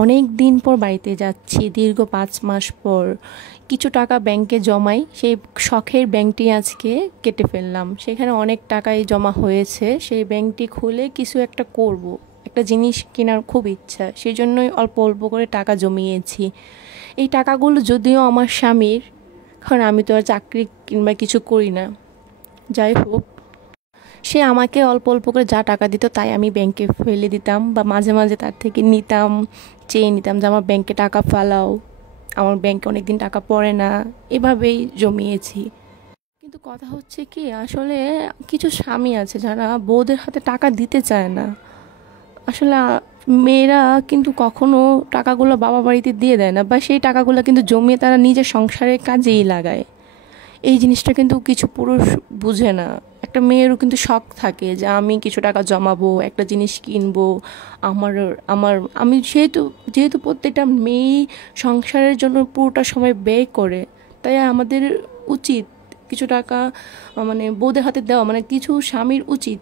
অনেক দিন পর বাড়িতে যাচ্ছি, দীর্ঘ 5 মাস পর। কিছু টাকা ব্যাংকে জমাই, সেই শখের ব্যাংকটি আজকে কেটে ফেললাম। সেখানে অনেক টাকাই জমা হয়েছে, সেই ব্যাংকটি খুলে কিছু একটা করব। একটা জিনিস কেনার খুব ইচ্ছা, সেই জন্যই অল্প অল্প করে টাকা জমিয়েছি। এই টাকাগুলো যদিও আমার স্বামীর, কারণ আমি তো আর চাকরি কিংবা কিছু করি না। যাই হোক, সে আমাকে অল্প অল্প করে যা টাকা দিত তাই আমি ব্যাংকে ফেলে দিতাম, বা মাঝে মাঝে তার থেকে নিতাম, চেয়ে নিতাম যে আমার ব্যাংকে টাকা ফালাও, আমার ব্যাংকে অনেকদিন টাকা পড়ে না। এভাবেই জমিয়েছি। কিন্তু কথা হচ্ছে কি, আসলে কিছু স্বামী আছে যারা বউদের হাতে টাকা দিতে চায় না। আসলে মেয়েরা কিন্তু কখনো টাকাগুলো বাবা বাড়িতে দিয়ে দেয় না, বা সেই টাকাগুলো কিন্তু জমিয়ে তারা নিজের সংসারের কাজেই লাগায়। এই জিনিসটা কিন্তু কিছু পুরুষ বুঝে না। একটা মেয়েরও কিন্তু শখ থাকে যে আমি কিছু টাকা জমাবো, একটা জিনিস কিনবো। আমার আমার আমি যেহেতু যেহেতু প্রত্যেকটা মেয়ে সংসারের জন্য পুরোটা সময় ব্যয় করে, তাই আমাদের উচিত কিছু টাকা মানে বউদের হাতে দেওয়া। মানে কিছু স্বামীর উচিত,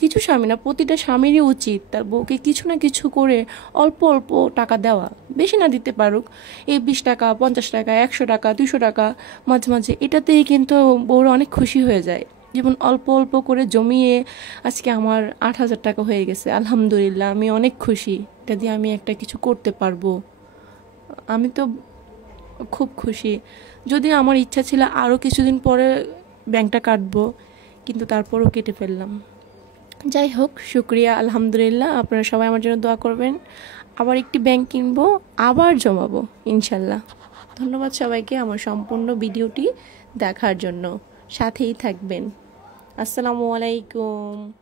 কিছু স্বামী না, প্রতিটা স্বামীরই উচিত তার বউকে কিছু না কিছু করে অল্প অল্প টাকা দেওয়া। বেশি না দিতে পারুক, এই 20 টাকা, 50 টাকা, 100 টাকা, 200 টাকা, মাঝে মাঝে এটাতেই কিন্তু বউরা অনেক খুশি হয়ে যায়। যেমন অল্প অল্প করে জমিয়ে আজকে আমার 8,000 টাকা হয়ে গেছে, আলহামদুলিল্লাহ। আমি অনেক খুশি, এটা দিয়ে আমি একটা কিছু করতে পারবো। আমি তো খুব খুশি। যদিও আমার ইচ্ছা ছিল আরও কিছুদিন পরে ব্যাংকটা কাটবো, কিন্তু তারপরও কেটে ফেললাম। যাই হোক, শুক্রিয়া, আলহামদুলিল্লাহ। আপনারা সবাই আমার জন্য দোয়া করবেন। আবার একটি ব্যাংক কিনবো, আবার জমাবো ইনশাল্লাহ। ধন্যবাদ সবাইকে আমার সম্পূর্ণ ভিডিওটি দেখার জন্য। সাথেই থাকবেন। আসসালামু আলাইকুম।